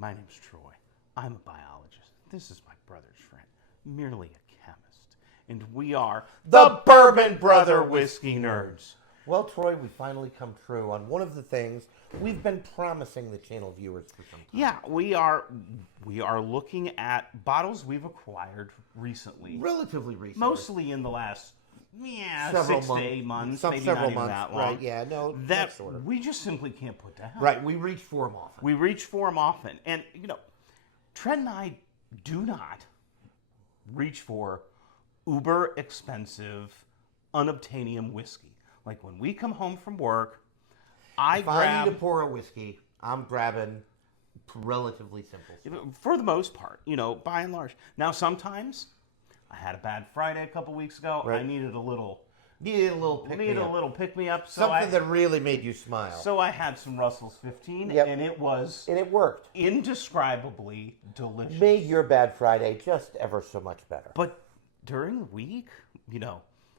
My name's Troy. I'm a biologist. This is my brother's friend, merely a chemist. And we are The Bourbon Brother Whiskey Nerds. Well, Troy, we finally come true on one of the things we've been promising the channel viewers for some time. Yeah, we are looking at bottles we've acquired recently. Relatively recently. Mostly in the last several 6 months, to 8 months, some maybe several not even months, that long. right? Yeah, no, that sort of. we just simply can't put down. Right, we reach for them often. We reach for them often, and Trent and I do not reach for uber expensive, unobtainium whiskey. Like when we come home from work, If I need to pour a whiskey, I'm grabbing relatively simple stuff. For the most part, by and large. Now, sometimes I had a bad Friday a couple weeks ago. Right. I needed a little pick-me-up. So Something that really made you smile. So I had some Russell's 15, Yep. and it worked. indescribably delicious. Made your bad Friday just ever so much better. But during the week,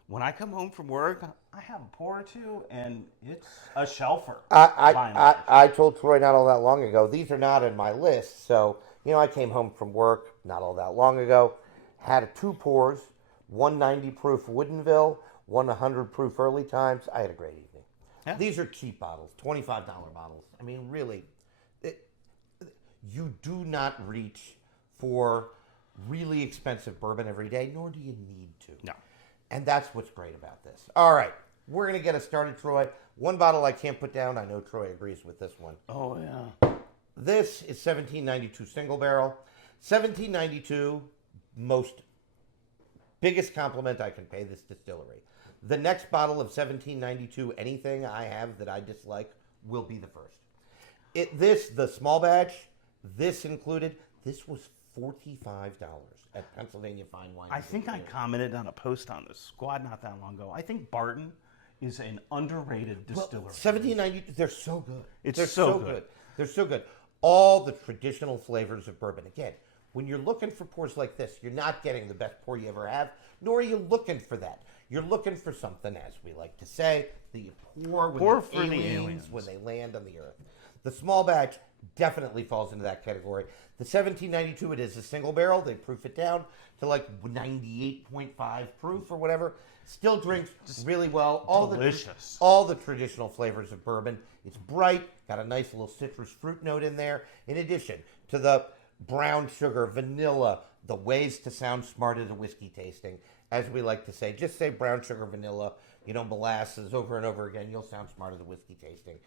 when I come home from work, I have a pour or two, and it's a shelfer. I told Troy not all that long ago, these are not in my list. So, I came home from work not all that long ago, had 2 pours, 190 proof Woodinville, 100 proof Early Times. I had a great evening. Yeah. These are cheap bottles, $25 bottles. I mean, really, you do not reach for really expensive bourbon every day, nor do you need to. No. And that's what's great about this. All right, we're going to get us started, Troy. One bottle I can't put down. I know Troy agrees with this one. Oh, yeah. This is 1792 single barrel. 1792, biggest compliment I can pay this distillery. The next bottle of 1792, anything I have that I dislike, will be the first. The small batch, this included, this was $45 at Pennsylvania Fine Wine. I think I commented on a post on the squad not that long ago. I think Barton is an underrated distillery. 1790, they're so good. They're so good. They're so good. All the traditional flavors of bourbon. Again, when you're looking for pours like this, you're not getting the best pour you ever have, nor are you looking for that. You're looking for something, as we like to say, that you pour for the aliens when they land on the earth. The small batch definitely falls into that category. The 1792, it is a single barrel. They proof it down to like 98.5 proof or whatever. Still drinks really well. Delicious. All the traditional flavors of bourbon. It's bright, got a nice little citrus fruit note in there. In addition to the brown sugar, vanilla, the ways to sound smart at a whiskey tasting. As we like to say, just say brown sugar, vanilla, molasses over and over again. You'll sound smart at a whiskey tasting.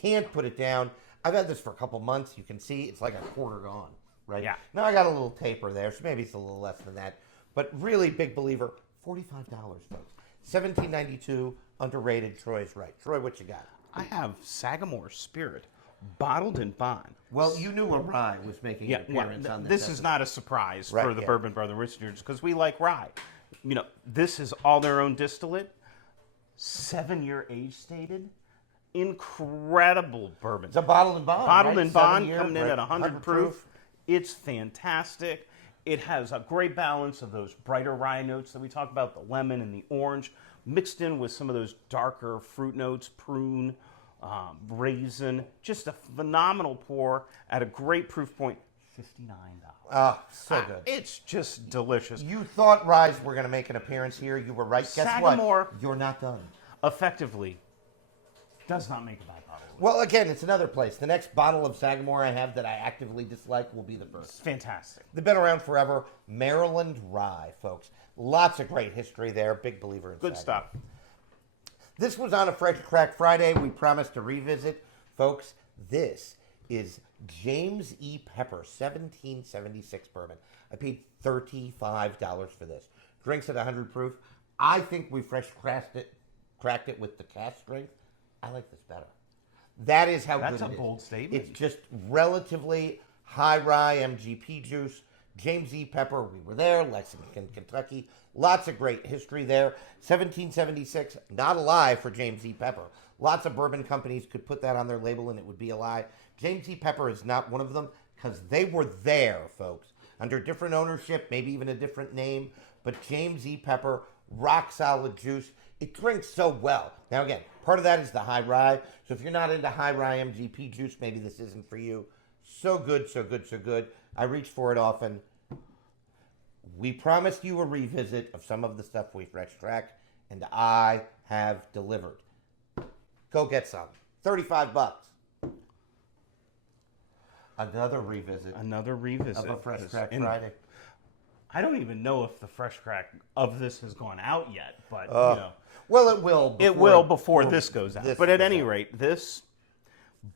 Can't put it down. I've had this for a couple months. You can see it's like a quarter gone, right? Yeah. Now I got a little taper there, so maybe it's a little less than that. But really big believer, $45, folks. 1792, underrated. Troy's right. Troy, what you got? I have Sagamore Spirit, bottled in bond. Well, you knew a rye was making an appearance on this is not a surprise Right, for the yeah. Bourbon Brother Whiskey Nerds because we like rye. This is all their own distillate, 7-year age stated. Incredible bourbon. It's a bottled in bond. Bottled right? in bond, 7-year, coming in right? at 100 proof. It's fantastic. It has a great balance of those brighter rye notes that we talk about, the lemon and the orange, mixed in with some of those darker fruit notes, prune, raisin. Just a phenomenal pour at a great proof point, $59. Oh, so good. It's just delicious. You thought ryes were going to make an appearance here. You were right. Guess Sagamore, what? You're not done. effectively, does not make a bad bottle. Well, again, it's another place. The next bottle of Sagamore I have that I actively dislike will be the first. It's fantastic. They've been around forever. Maryland Rye, folks. Lots of great history there. Big believer in Good Sagamore. stuff. This was on a Fresh Crack Friday. We promised to revisit. Folks, this is James E. Pepper, 1776 bourbon. I paid $35 for this. Drinks at 100 proof. I think we cracked it with the cask strength. I like this better. That is how good it is. That's a bold statement. It's just relatively high rye MGP juice. James E. Pepper, we were there. Lexington, Kentucky. Lots of great history there. 1776, not a lie for James E. Pepper. Lots of bourbon companies could put that on their label and it would be a lie. James E. Pepper is not one of them because they were there, folks, under different ownership, maybe even a different name. But James E. Pepper, rock solid juice. It drinks so well. Now, again, part of that is the high rye. So if you're not into high rye MGP juice, maybe this isn't for you. So good, so good, so good. I reach for it often. We promised you a revisit of some of the stuff we fresh track, and I have delivered. Go get some. $35. Another revisit Another revisit. of a Fresh Crack And Friday. I don't even know if the fresh crack of this has gone out yet, but Well, it will. it will before this goes out. this But at goes any out. rate, this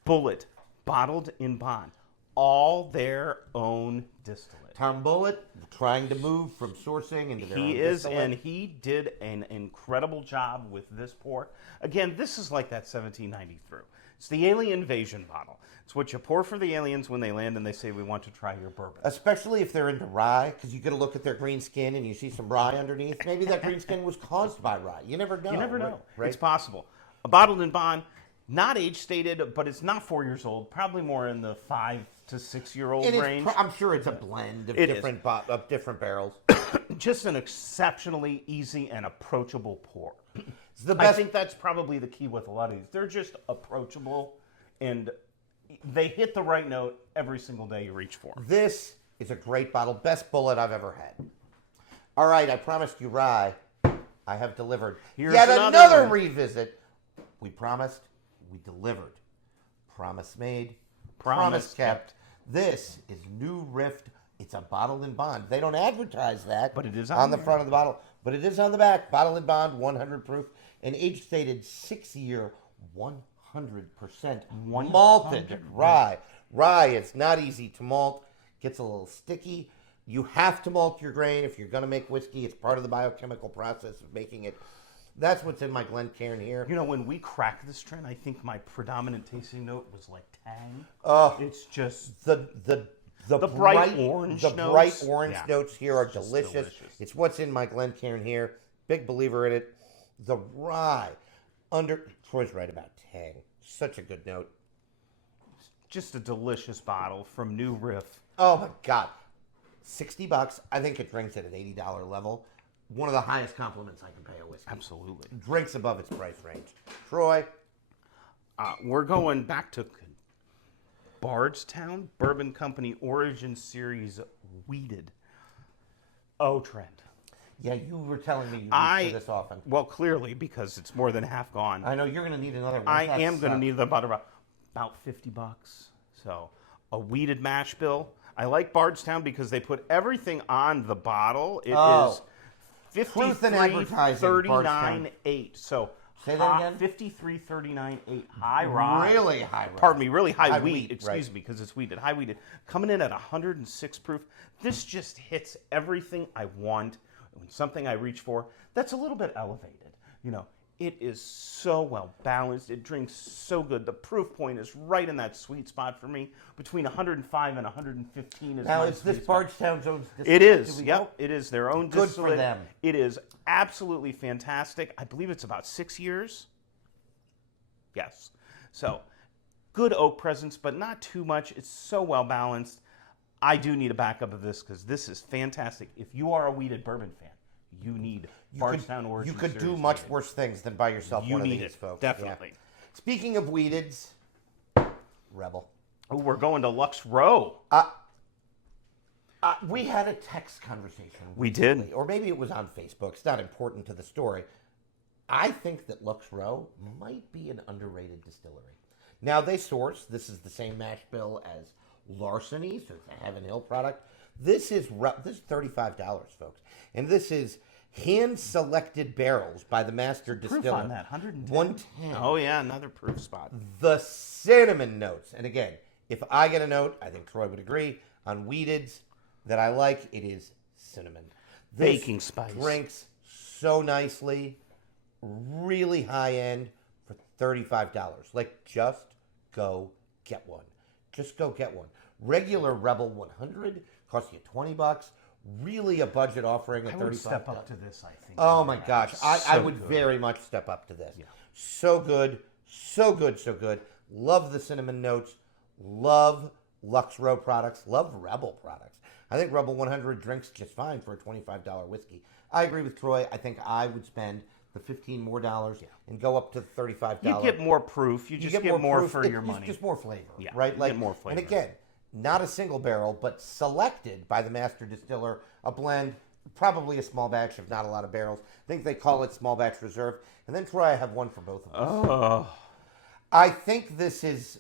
bullet bottled in bond, all their own distillate. Tom Bullitt trying to move from sourcing into their own He is, distillate. and he did an incredible job with this pour. Again, this is like that 1790 through. It's the alien invasion bottle. It's what you pour for the aliens when they land and they say, we want to try your bourbon. Especially if they're into rye, because you get to look at their green skin and you see some rye underneath. Maybe that green skin was caused by rye. You never know. You never know. Right? It's possible. A bottled in bond, not age stated, but it's not 4 years old. Probably more in the 5 to 6 year old It is range. I'm sure it's a blend of It is. different barrels. Just an exceptionally easy and approachable pour. It's the I best. think that's probably the key with a lot of these. They're just approachable, and they hit the right note every single day you reach for. This is a great bottle. Best bullet I've ever had. All right, I promised you rye. I have delivered. Here's Yet another another one. revisit. We promised, we delivered. Promise made, Promise kept. This is New Rift. It's a bottled in bond. They don't advertise that, But it is on on the there. front of the bottle. But it is on the back. Bottled in bond, 100 proof, and age stated 6 year, 100% malted rye. Rye, it's not easy to malt. Gets a little sticky. You have to malt your grain if you're going to make whiskey. It's part of the biochemical process of making it. That's what's in my Glencairn here. You know, when we cracked this trend, I think my predominant tasting note was like tang. Oh, It's just the bright orange the notes. bright orange Yeah. notes here are It's just delicious. delicious. It's what's in my Glencairn here. Big believer in it. The rye Troy's right about tang. Such a good note. just a delicious bottle from New Riff. Oh my God, $60. I think it drinks at an $80 level. One of the highest compliments I can pay a whiskey. Absolutely. Drinks above its price range. Troy, We're going back to Bardstown Bourbon Company Origin Series Weeded. Oh, Trent. yeah, you were telling me you reach for this often. Well, clearly, because it's more than half gone. I know you're going to need another one. I That am going to sucks. need about $50. So, a weeded mash bill. I like Bardstown because they put everything on the bottle. It is Truth in advertising, 53.39.8. So, Say that again? 53.39.8 high rye. Really high rye. Pardon me, really high, High wheat. wheat, Excuse right. me, because it's wheated. High wheated. Coming in at 106 proof. This just hits everything I want. Something I reach for. That's a little bit elevated. You know, it is so well balanced. It drinks so good. The proof point is right in that sweet spot for me. Between 105 and 115 is Now, my is sweet this spot. Bardstown's own distillate? It is. Do we Yep. know? It is their own Good distillate. for them. It is absolutely fantastic. I believe it's about 6 years. Yes. So, good oak presence, but not too much. It's so well balanced. I do need a backup of this because this is fantastic. If you are a weeded bourbon fan, you need Bardstown Origin You could do Series much Weeded. worse things than buy yourself You one of need these, it, folks. definitely. Yeah. Speaking of weededs, Rebel. Oh, we're going to Lux Row. We had a text conversation. We did. recently, or maybe it was on Facebook. It's not important to the story. I think that Lux Row might be an underrated distillery. Now they source. This is the same mash bill as Larceny, so it's a Heaven Hill product. This is $35, folks, and this is hand-selected barrels by the master distiller. Proof on that, 110. 110. Oh, yeah, another proof spot. The cinnamon notes, and again, if I get a note, I think Troy would agree on weededs that I like. It is cinnamon. This Baking spice. drinks so nicely, really high end for $35. Like, just go get one. Just go get one. Regular Rebel 100 costs you $20. Really a budget offering at I $35. would step up to this, I think. Oh my gosh, I So would good. very much step up to this. So good, so good, so good. Love the cinnamon notes. Love Lux Row products. Love Rebel products. I think Rebel 100 drinks just fine for a $25 whiskey. I agree with Troy. I think I would spend the $15 more and go up to the $35. You get more proof. You just get more proof. for your It's money. just more flavor, Yeah, right? you get more flavor. And again, not a single barrel, but selected by the master distiller, a blend, probably a small batch, if not a lot of barrels. I think they call it small batch reserve. And then, Troy, I have one for both of us. Oh. I think this is...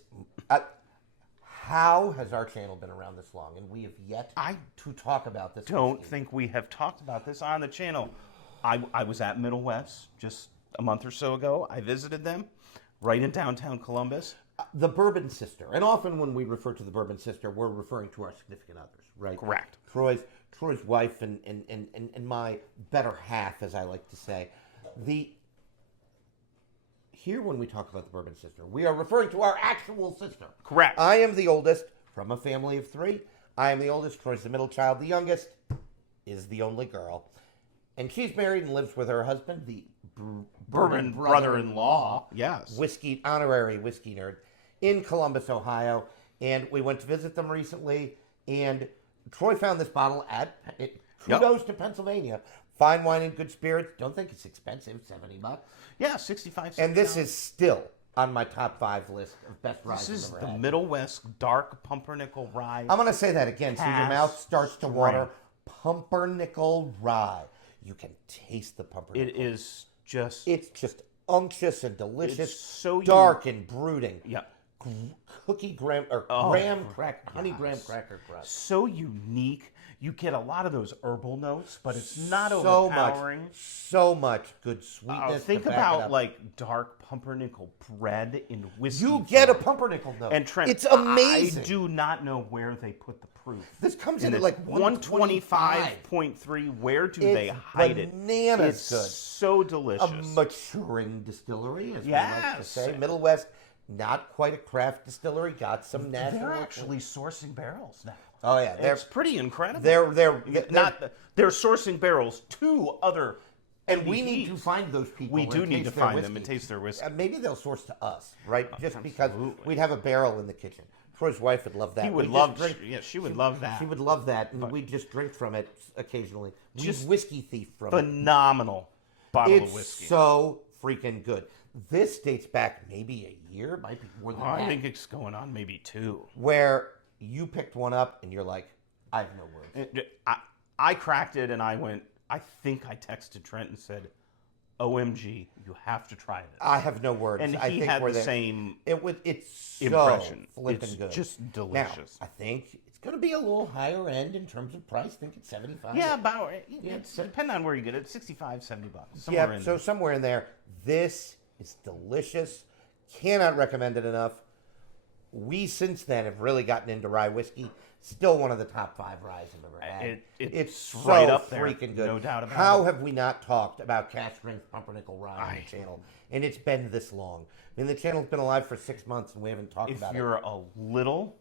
how has our channel been around this long? And we have yet to talk about this. Don't think we have talked about this on the channel. I was at Middle West just a month or so ago. I visited them right in downtown Columbus. The Bourbon Sister. And often when we refer to the Bourbon Sister, we're referring to our significant others, right? Correct. Troy's wife and my better half, as I like to say. Here, when we talk about the Bourbon Sister, we are referring to our actual sister. Correct. I am the oldest from a family of 3. I am the oldest. Troy's the middle child. The youngest is the only girl. And she's married and lives with her husband, the Bourbon brother-in-law. Yes. Honorary whiskey nerd in Columbus, Ohio. And we went to visit them recently. And Troy found this bottle at, kudos to Pennsylvania. Fine wine and good spirits. Don't think it's expensive, $70. Yeah, 65 cents. And this is still on my top 5 list of best ryes This is I've the ever had. Middle West dark pumpernickel rye. I'm going to say that again so your mouth starts to water. strength. Pumpernickel rye. You can taste the pumpernickel. It is just... It's just unctuous and delicious. It's so dark and brooding. Yeah. Honey graham cracker crust. So unique. You get a lot of those herbal notes, but it's not So overpowering. So much good sweetness. Think to back it about up. like dark pumpernickel bread in whiskey. You get a form. pumpernickel note. And Trent, it's amazing. I do not know where they put the proof. This comes in And at like 125.3. Where do they hide it? Bananas It's good. so delicious. A maturing distillery, as we like to Yes. say. Middle West, not quite a craft distillery. Got some natural. They're actually sourcing barrels now. Oh yeah, It's pretty incredible. they're They're sourcing barrels to other. and we need MVPs. to find those people. We and do need to taste their find them whiskey. and taste their whiskey. Maybe they'll source to us, right? Just because Absolutely. we'd have a barrel in the kitchen. Troy's wife would love that. He would We'd love. just drink- Yeah, she would love that. She would love that, and we'd just drink from it occasionally. We'd Just whiskey thief from it. Phenomenal bottle It's of whiskey. so freaking good. This dates back maybe a year, might be more than I that. think it's going on maybe 2. Where you picked one up and you're like, I have no words. I cracked it and I went. I think I texted Trent and said, "OMG, you have to try this." I have no words. And I he think had we're the there. same It's so impression. flippin' It's good. just Now, delicious. I think it's going to be a little higher end in terms of price. I think it's 75. Yeah, about it's depending on where you get it. 65, $70. Yeah, Somewhere in so there. somewhere in there. This is delicious. Cannot recommend it enough. We since then have really gotten into rye whiskey. Still one of the top 5 ryes I've ever had. It's so right up there, freaking good. no doubt about How it. have we not talked about cask strength pumpernickel rye on the channel? And it's been this long. I mean, the channel's been alive for 6 months and we haven't talked If about you're a little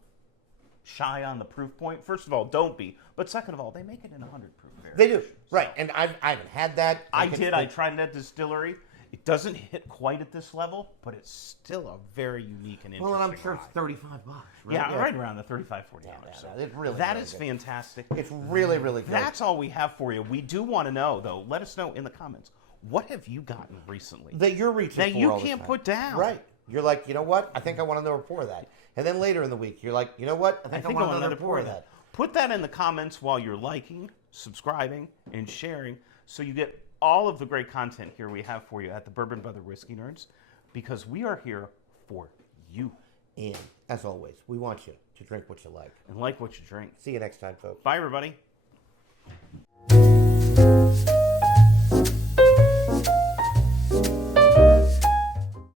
shy on the proof point, first of all, don't be. But second of all, they make it in 100 proof it. They do, variation. right? And I haven't had that. I think did. it's I like- tried it at distillery. It doesn't hit quite at this level, but it's still a very unique and interesting. Well, and I'm sure rye. it's $35. Right? Yeah, right around the $35, $40. Yeah, So it's really, that really is good. fantastic. It's really, really good. That's all we have for you. We do want to know, though. Let us know in the comments. What have you gotten recently? that you're reaching that for you all the can't time. put down. Right. You're like, you know what? I think I want another pour of that. And then later in the week, you're like, you know what? I think I want another pour of that. Put that in the comments while you're liking, subscribing, and sharing so you get all of the great content here we have for you at the Bourbon Brother Whiskey Nerds, because we are here for you. And as always, we want you to drink what you like. And like what you drink. See you next time, folks. Bye, everybody.